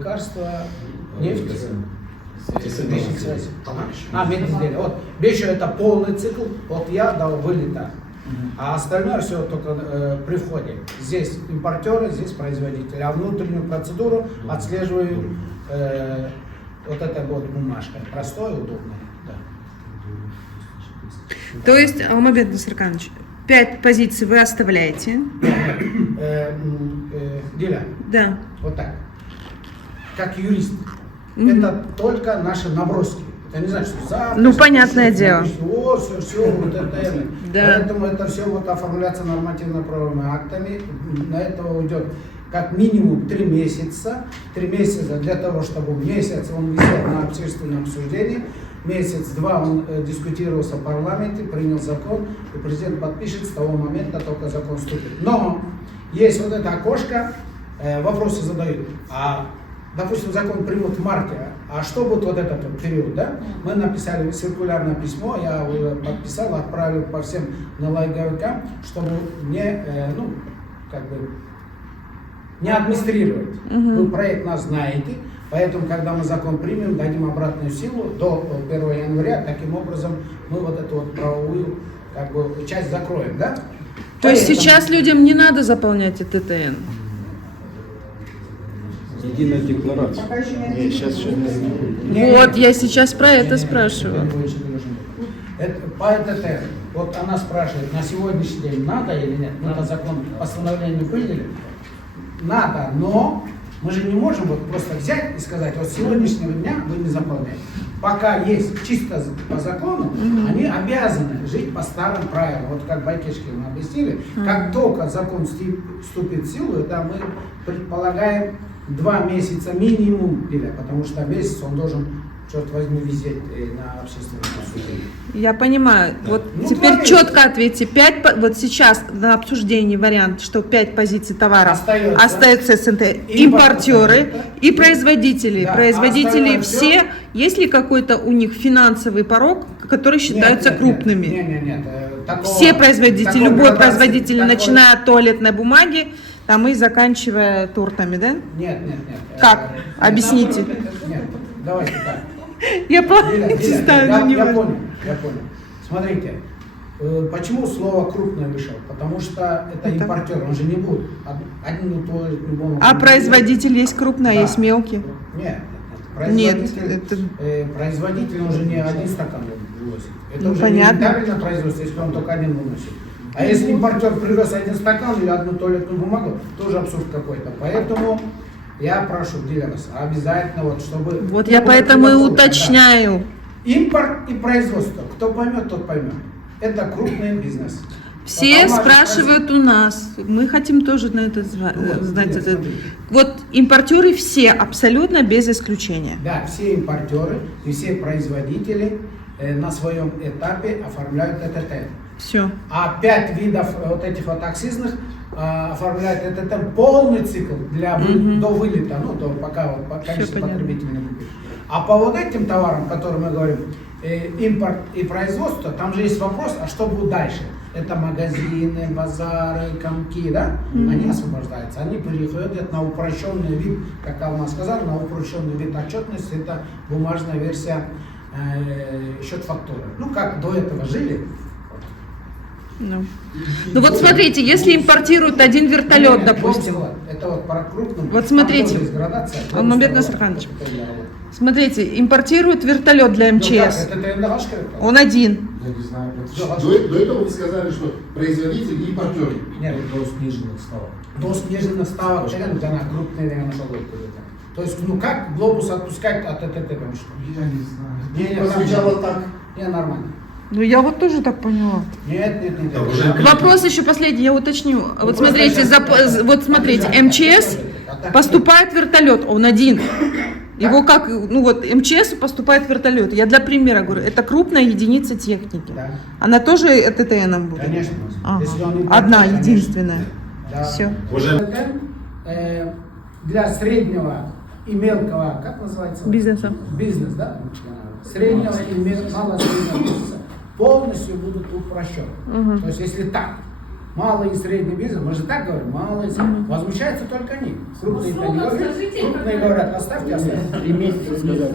лекарства, нефть, медизделия. Вот, еще это полный цикл от я до вылета. А остальное все только при входе. Здесь импортеры, здесь производители. А внутреннюю процедуру отслеживаю вот эта вот бумажка. Простое, удобное. Да. То есть, Алмабек Насырканович, 5 позиций вы оставляете? Диля, Да. вот так. Как юрист. Это только наши наброски. Это не значит, что запись, Ну, понятное дело. Все, вот это. Да. Поэтому это все вот оформляться нормативно-правовыми актами. На это уйдет как минимум 3 месяца. 3 месяца для того, чтобы месяц он висел на общественном обсуждении. Месяц-два он дискутировался в парламенте, принял закон, и президент подпишет, с того момента только закон вступит. Но есть вот это окошко, вопросы задают. Допустим, закон примут в марте, а что будет вот этот вот период, да? Мы написали циркулярное письмо, я его подписал, отправил по всем налоговикам, чтобы не администрировать. Вы проект нас знаете, поэтому, когда мы закон примем, дадим обратную силу до 1 января, таким образом мы вот эту вот правовую часть закроем, да? То есть сейчас людям не надо заполнять ТТН? Единая декларация. Нет, сейчас еще не. Вот, я сейчас про это спрашиваю. По ТТН. Вот она спрашивает, на сегодняшний день надо или нет? Мы по закону постановление приняли. Надо, но мы же не можем вот просто взять и сказать, вот с сегодняшнего дня вы не заполняете. Пока есть чисто по закону, они обязаны жить по старым правилам. Вот как Байкешкин объяснили, как только закон вступит в силу, это мы предполагаем 2 месяца минимум, потому что месяц он должен, черт возьми, висеть на общественном обсуждении. Я понимаю. Вот Ну, теперь четко ответьте. 5, вот сейчас на обсуждении вариант, что 5 позиций товаров остается СНТ. Импортеры и производители. Да, Производители а все. Есть ли какой-то у них финансовый порог, который считаются крупными? Нет. Все производители, любой производитель, такой... начиная от туалетной бумаги, там и заканчивая тортами, да? Нет. Как? Объясните. Нет, давайте так. Я понял. Я понял. Смотрите, почему слово крупное вышло? Потому что это импортер, он же не будет. Один любому. А производитель есть крупный, а есть мелкий? Нет. Производитель он же не один стакан вывозит. Это уже не правильно производство, если он только один выносит. А если импортер привез 1 стакан или 1 туалетную бумагу, тоже абсурд какой-то. Поэтому я прошу дилеров обязательно, вот, чтобы... Вот я поэтому и уточняю. Да. Импорт и производство. Кто поймет, тот поймет. Это крупный бизнес. Все спрашивают у нас. Мы хотим тоже на это знать. Вот импортеры все, абсолютно без исключения. Да, все импортеры и все производители на своем этапе оформляют ТТН. Все. А 5 видов вот этих вот акцизных оформляют ТТН полный цикл до вылета, пока конечно потребитель не купит. А по вот этим товарам, о которых мы говорим, импорт и производство, там же есть вопрос, а что будет дальше? Это магазины, базары, комки, да? Они освобождаются, они переходят на упрощенный вид, как Алма сказала, на упрощенный вид отчетности, это бумажная версия счет фактуры. Как до этого жили. Ну вот смотрите, если импортируют один вертолет, допустим. Это вот по крупному. Вот смотрите, Алмабек Насырканович, смотрите, импортируют вертолет для МЧС. Он один. Я не знаю. До этого вы сказали, что производитель и импортер. Нет, до сниженных ставок. До сниженных ставок, она крупная налоговая. То есть, как глобус отпускать от ТТТ? Я не знаю. Прозвучало так. Не, нормально. Ну я вот тоже так поняла. Нет. Вопрос еще последний, я уточню. Вот смотрите, МЧС поступает вертолет, он один. Его как, МЧС поступает вертолет. Я для примера говорю, это крупная единица техники. Да. Она тоже ТТНом будет? Конечно. Ага. Одна, единственная. Да. Все. Для среднего и мелкого, как называется? Бизнеса. Бизнес, да? Среднего и малого среднего бизнеса полностью будут упрощены. То есть, если так, Малый и средний бизнес, мы же так говорим, малый и средний. Возмущаются только они. Крупные, крупные говорят, оставьте. 3 месяца сказали.